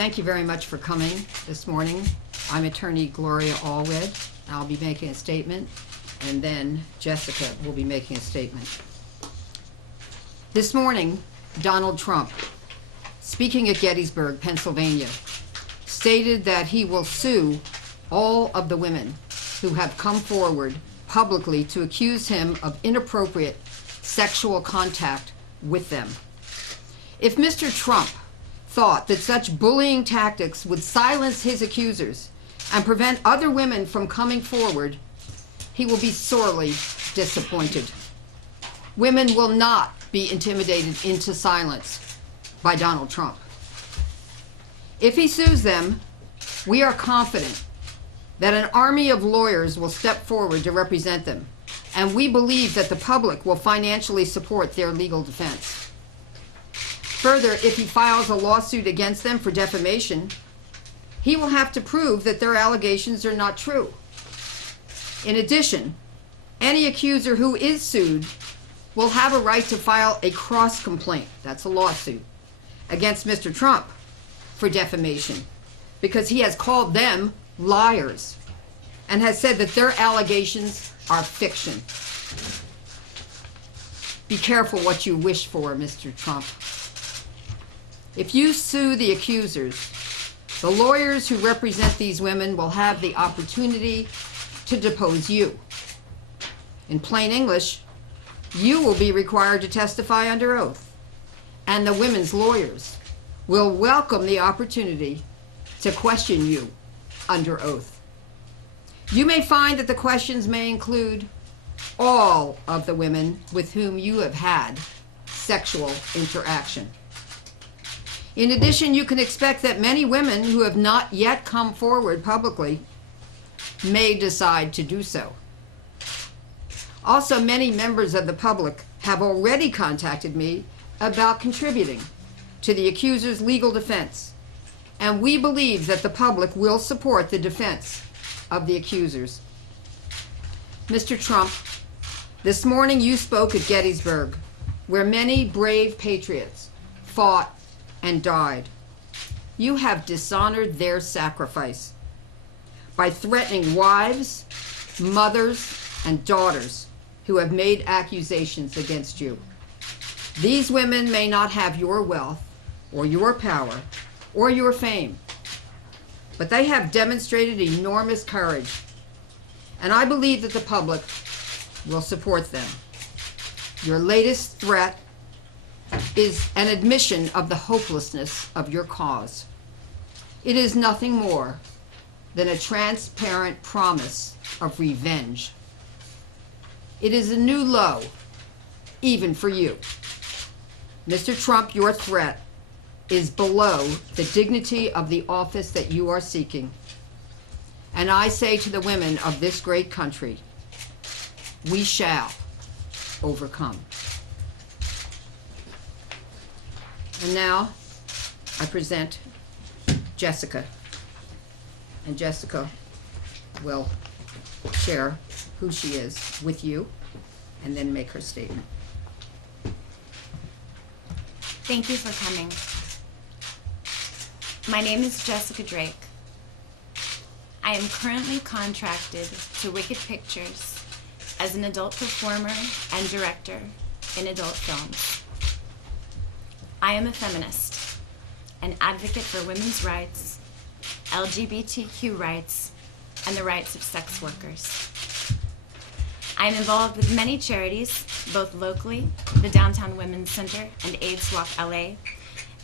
Thank you very much for coming this morning. I'm attorney Gloria Allred. I'll be making a statement, and then Jessica will be making a statement. This morning, Donald Trump, speaking at Gettysburg, Pennsylvania, stated that he will sue all of the women who have come forward publicly to accuse him of inappropriate sexual contact with them. If Mr. Trump thought that such bullying tactics would silence his accusers and prevent other women from coming forward, he will be sorely disappointed. Women will not be intimidated into silence by Donald Trump. If he sues them, we are confident that an army of lawyers will step forward to represent them, and we believe that the public will financially support their legal defense. Further, if he files a lawsuit against them for defamation, he will have to prove that their allegations are not true. In addition, any accuser who is sued will have a right to file a cross-complaint, that's a lawsuit, against Mr. Trump for defamation, because he has called them liars and has said that their allegations are fiction. Be careful what you wish for, Mr. Trump. If you sue the accusers, the lawyers who represent these women will have the opportunity to depose you. In plain English, you will be required to testify under oath, and the women's lawyers will welcome the opportunity to question you under oath. You may find that the questions may include all of the women with whom you have had sexual interaction. In addition, you can expect that many women who have not yet come forward publicly may decide to do so. Also, many members of the public have already contacted me about contributing to the accuser's legal defense, and we believe that the public will support the defense of the accusers. Mr. Trump, this morning you spoke at Gettysburg, where many brave patriots fought and died. You have dishonored their sacrifice by threatening wives, mothers, and daughters who have made accusations against you. These women may not have your wealth or your power or your fame, but they have demonstrated enormous courage, and I believe that the public will support them. Your latest threat is an admission of the hopelessness of your cause. It is nothing more than a transparent promise of revenge. It is a new low, even for you. Mr. Trump, your threat is below the dignity of the office that you are seeking. And I say to the women of this great country, we shall overcome. And now I present Jessica. And Jessica will share who she is with you and then make her statement. Thank you for coming. My name is Jessica Drake. I am currently contracted to Wicked Pictures as an adult performer and director in adult films. I am a feminist, an advocate for women's rights, LGBTQ rights, and the rights of sex workers. I am involved with many charities, both locally, the Downtown Women's Center and AIDS Walk LA,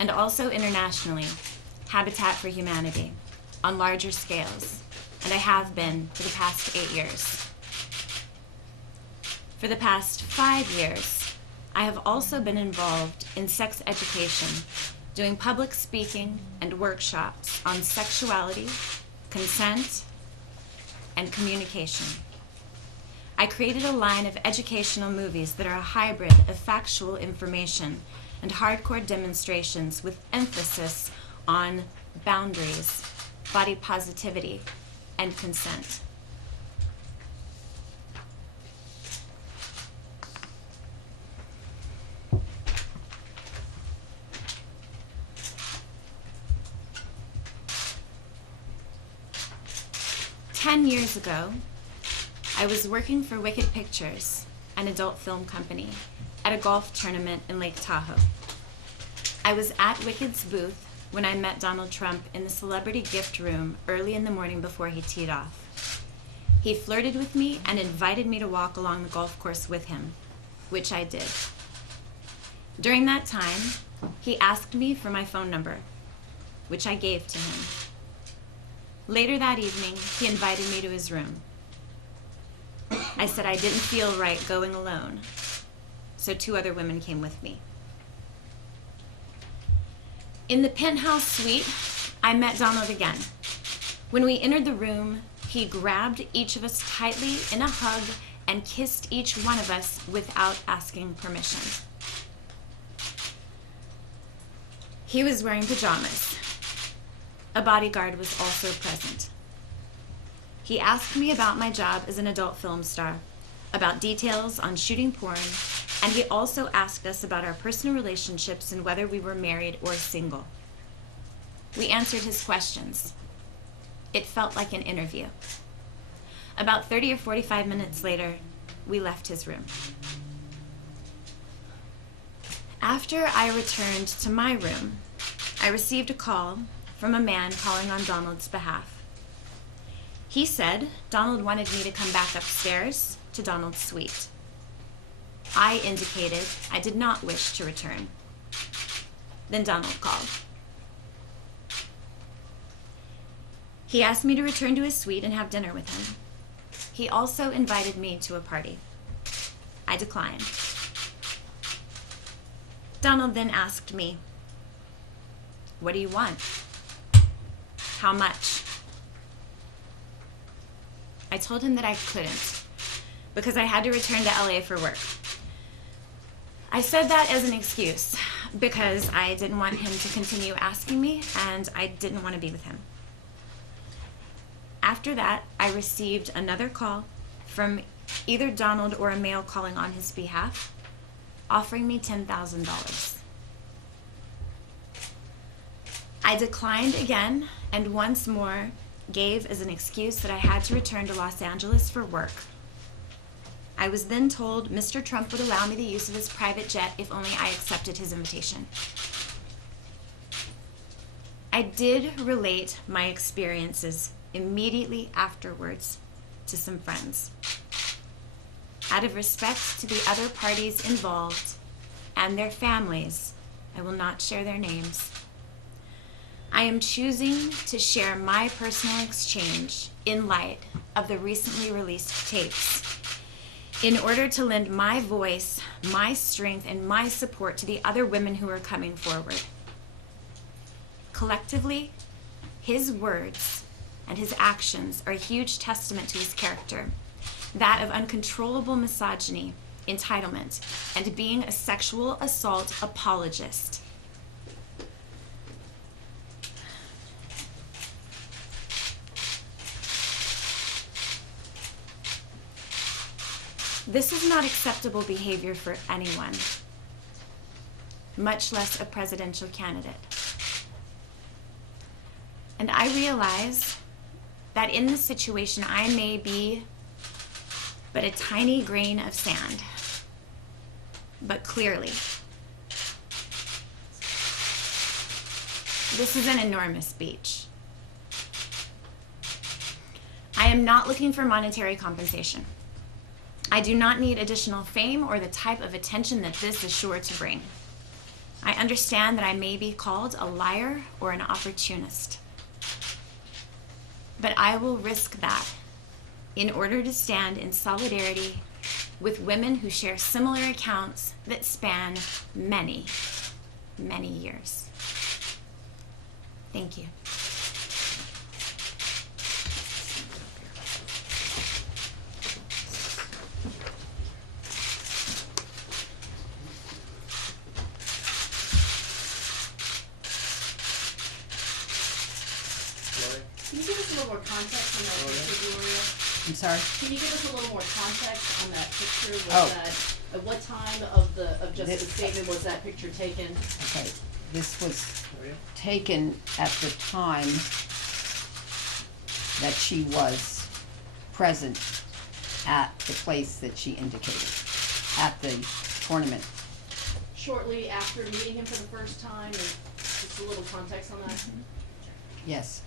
and also internationally, Habitat for Humanity, on larger scales, and I have been for the past 8 years. For the past 5 years, I have also been involved in sex education, doing public speaking and workshops on sexuality, consent, and communication. I created a line of educational movies that are a hybrid of factual information and hardcore demonstrations with emphasis on boundaries, body positivity, and consent. 10 years ago, I was working for Wicked Pictures, an adult film company, at a golf tournament in Lake Tahoe. I was at Wicked's booth when I met Donald Trump in the celebrity gift room early in the morning before he teed off. He flirted with me and invited me to walk along the golf course with him, which I did. During that time, he asked me for my phone number, which I gave to him. Later that evening, he invited me to his room. I said I didn't feel right going alone, so 2 other women came with me. In the penthouse suite, I met Donald again. When we entered the room, he grabbed each of us tightly in a hug and kissed each one of us without asking permission. He was wearing pajamas. A bodyguard was also present. He asked me about my job as an adult film star, about details on shooting porn, and he also asked us about our personal relationships and whether we were married or single. We answered his questions. It felt like an interview. About 30 or 45 minutes later, we left his room. After I returned to my room, I received a call from a man calling on Donald's behalf. He said Donald wanted me to come back upstairs to Donald's suite. I indicated I did not wish to return. Then Donald called. He asked me to return to his suite and have dinner with him. He also invited me to a party. I declined. Donald then asked me, "What do you want? How much?" I told him that I couldn't because I had to return to LA for work. I said that as an excuse because I didn't want him to continue asking me and I didn't want to be with him. After that, I received another call from either Donald or a male calling on his behalf, offering me $10,000. I declined again and once more gave as an excuse that I had to return to Los Angeles for work. I was then told Mr. Trump would allow me the use of his private jet if only I accepted his invitation. I did relate my experiences immediately afterwards to some friends. Out of respect to the other parties involved and their families, I will not share their names. I am choosing to share my personal exchange in light of the recently released tapes in order to lend my voice, my strength, and my support to the other women who are coming forward. Collectively, his words and his actions are a huge testament to his character, that of uncontrollable misogyny, entitlement, and being a sexual assault apologist. This is not acceptable behavior for anyone, much less a presidential candidate. And I realize that in this situation, I may be but a tiny grain of sand. But clearly, this is an enormous beach. I am not looking for monetary compensation. I do not need additional fame or the type of attention that this is sure to bring. I understand that I may be called a liar or an opportunist. But I will risk that in order to stand in solidarity with women who share similar accounts that span many, many years. Thank you. Can you give us a little more context on that picture, Gloria? I'm sorry? Can you give us a little more context on that picture? Was Oh. that, at what time of Justice This- statement was that picture taken? Okay, this was taken at the time that she was present at the place that she indicated, at the tournament. Shortly after meeting him for the first time, and just a little context on that? Yes.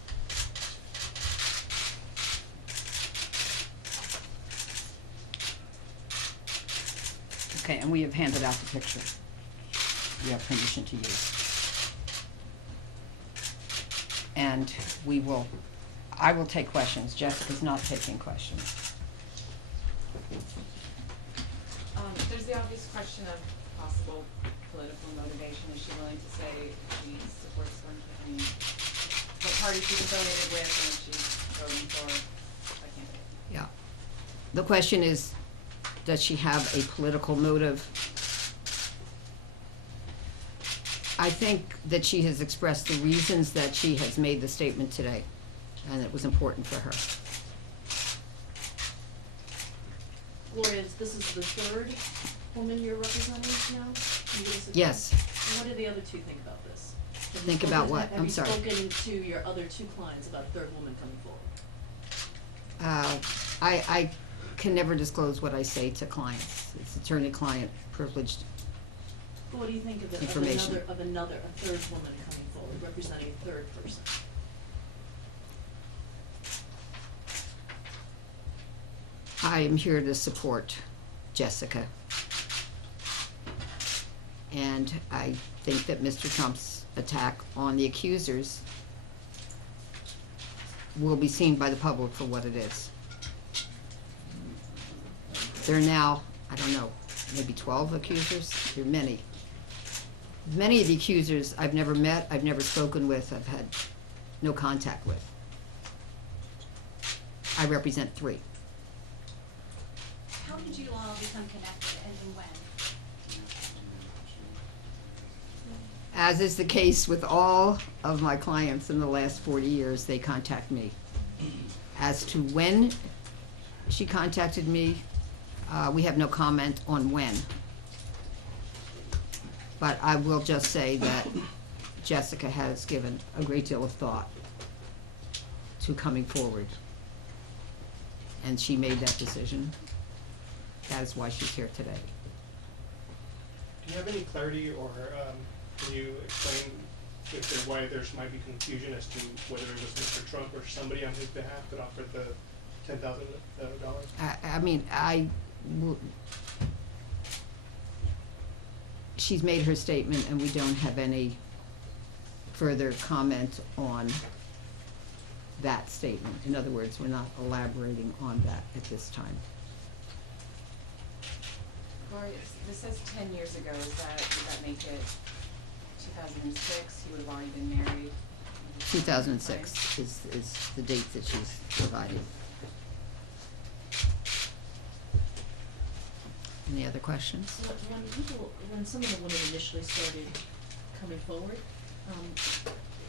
Okay, and we have handed out the picture. You have permission to use. And I will take questions. Jessica's not taking questions. There's the obvious question of possible political motivation. Is she willing to say she supports them? I mean, what party she's affiliated with and if she's voting for a candidate? Yeah. The question is, does she have a political motive? I think that she has expressed the reasons that she has made the statement today, and it was important for her. Gloria, this is the third woman you're representing now? Can you give us a Yes. And what do the other two think about this? Have you Think about spoken- what? I'm sorry. Have you spoken to your other two clients about a third woman coming forward? I can never disclose what I say to clients. It's attorney-client privileged. What do you think of Information. a third woman coming forward, representing a third person? I am here to support Jessica. And I think that Mr. Trump's attack on the accusers will be seen by the public for what it is. There are now, I don't know, maybe 12 accusers? There are many. Many of the accusers I've never met, I've never spoken with, I've had no contact with. I represent 3. How did you all become connected and when? As is the case with all of my clients in the last 40 years, they contact me. As to when she contacted me, we have no comment on when. But I will just say that Jessica has given a great deal of thought to coming forward. And she made that decision. That is why she's here today. Do you have any clarity, or can you explain why there might be confusion as to whether it was Mr. Trump or somebody on his behalf that offered the $10,000? I mean, she's made her statement, and we don't have any further comment on that statement. In other words, we're not elaborating on that at this time. Gloria, this says 10 years ago. Would that make it 2006? He would have already been married. 2006 is the date that she's provided. Any other questions? So when some of the women initially started coming forward,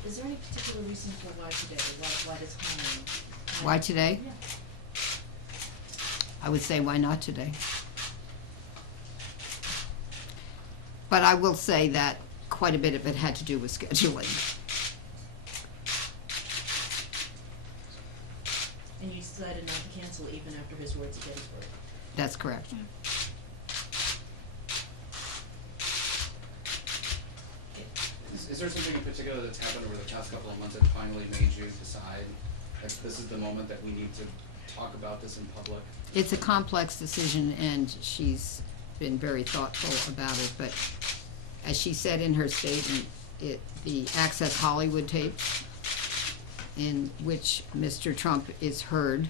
is there any particular reason for why today, why this time? Why today? Yeah. I would say, why not today? But I will say that quite a bit of it had to do with scheduling. And you decided not to cancel even after his words at Gettysburg? That's correct. Is there something in particular that's happened over the past couple of months that finally made you decide that this is the moment that we need to talk about this in public? It's a complex decision, and she's been very thoughtful about it, but as she said in her statement, the Access Hollywood tape, in which Mr. Trump is heard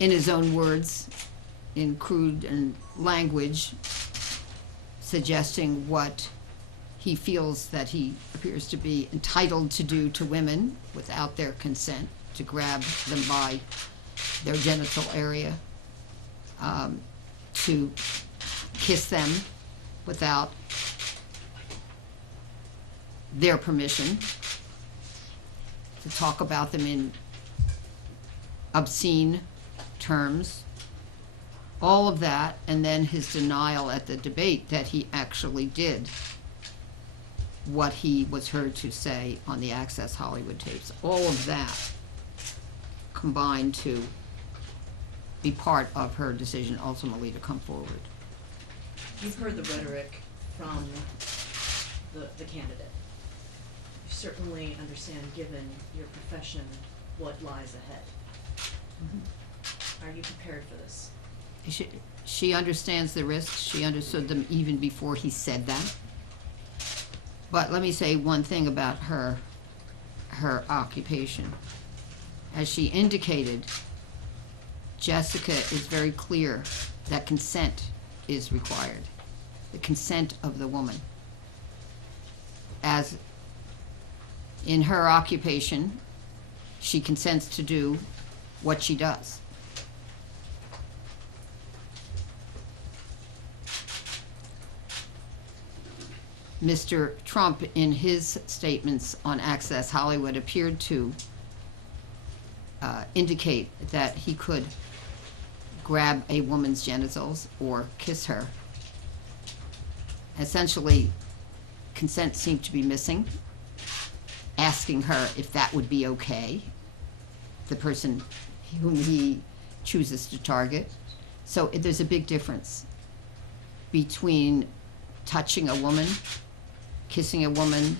in his own words, in crude and language, suggesting what he feels that he appears to be entitled to do to women without their consent, to grab them by their genital area, to kiss them without their permission, to talk about them in obscene terms, all of that, and then his denial at the debate that he actually did what he was heard to say on the Access Hollywood tapes. All of that combined to be part of her decision ultimately to come forward. You've heard the rhetoric from the candidate. You certainly understand, given your profession, what lies ahead. Are you prepared for this? She understands the risks. She understood them even before he said that. But let me say one thing about her occupation. As she indicated, Jessica is very clear that consent is required, the consent of the woman. As in her occupation, she consents to do what she does. Mr. Trump, in his statements on Access Hollywood, appeared to indicate that he could grab a woman's genitals or kiss her. Essentially, consent seemed to be missing, asking her if that would be okay, the person whom he chooses to target. So there's a big difference between touching a woman, kissing a woman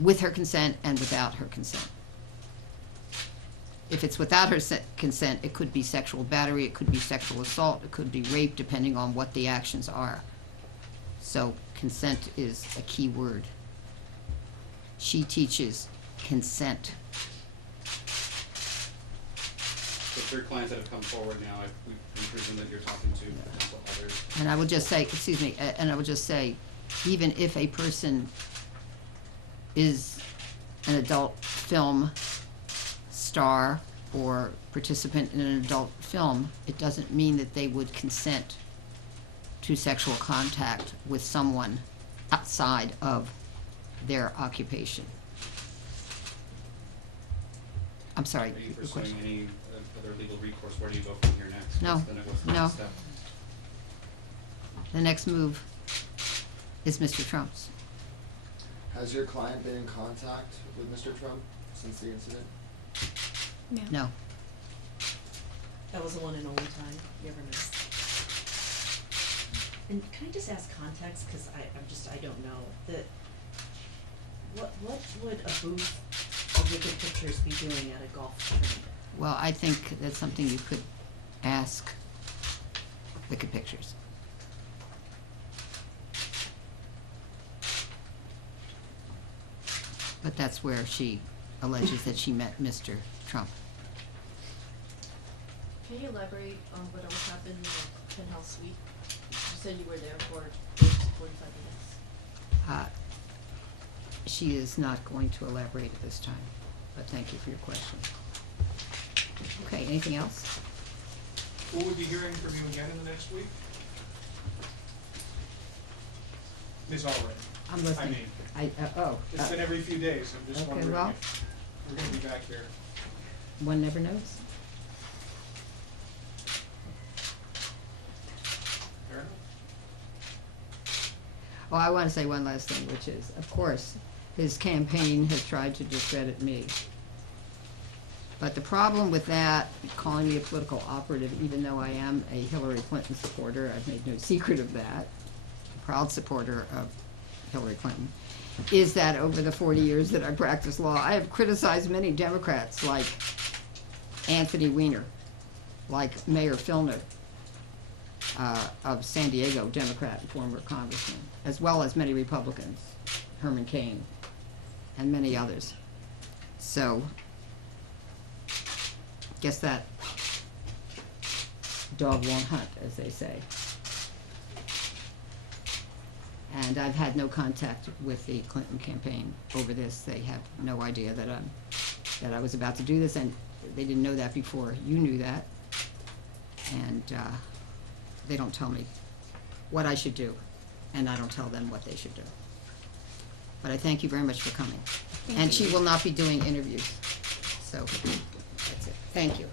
with her consent and without her consent. If it's without her consent, it could be sexual battery, it could be sexual assault, it could be rape, depending on what the actions are. So consent is a key word. She teaches consent. The three clients that have come forward now, we presume that you're talking to potential others. And I will just say, excuse me, and I will just say, even if a person is an adult film star or participant in an adult film, it doesn't mean that they would consent to sexual contact with someone outside of their occupation. I'm sorry. Are you your pursuing question. any other legal recourse? Where do you go from here next? No, What's the no. next step? The next move is Mr. Trump's. Has your client been in contact with Mr. Trump since the incident? No. That was the one and only time you ever missed. And can I just ask context, because I don't know, what would a booth of Wicked Pictures be doing at a golf tournament? Well, I think that's something you could ask Wicked Pictures. But that's where she alleges that she met Mr. Trump. Can you elaborate on what else happened in the penthouse suite? You said you were there for 45 minutes. She is not going to elaborate at this time, but thank you for your question. Okay, anything else? Will we be hearing from you again in the next week? Ms. Allred, I'm listening. it's been every few days, I'm just Okay, wondering well. if we're gonna be back here. One never knows. Fair enough. Oh, I want to say one last thing, which is, of course, his campaign has tried to discredit me. But the problem with that, calling me a political operative, even though I am a Hillary Clinton supporter, I've made no secret of that, a proud supporter of Hillary Clinton, is that over the 40 years that I practiced law, I have criticized many Democrats like Anthony Weiner, like Mayor Filner, of San Diego, Democrat and former congressman, as well as many Republicans, Herman Cain, and many others. So, guess that dog won't hunt, as they say. And I've had no contact with the Clinton campaign over this. They have no idea that I was about to do this, and they didn't know that before. You knew that. And they don't tell me what I should do, and I don't tell them what they should do. But I thank you very much for coming. And she will not be doing interviews. So, that's it. Thank you.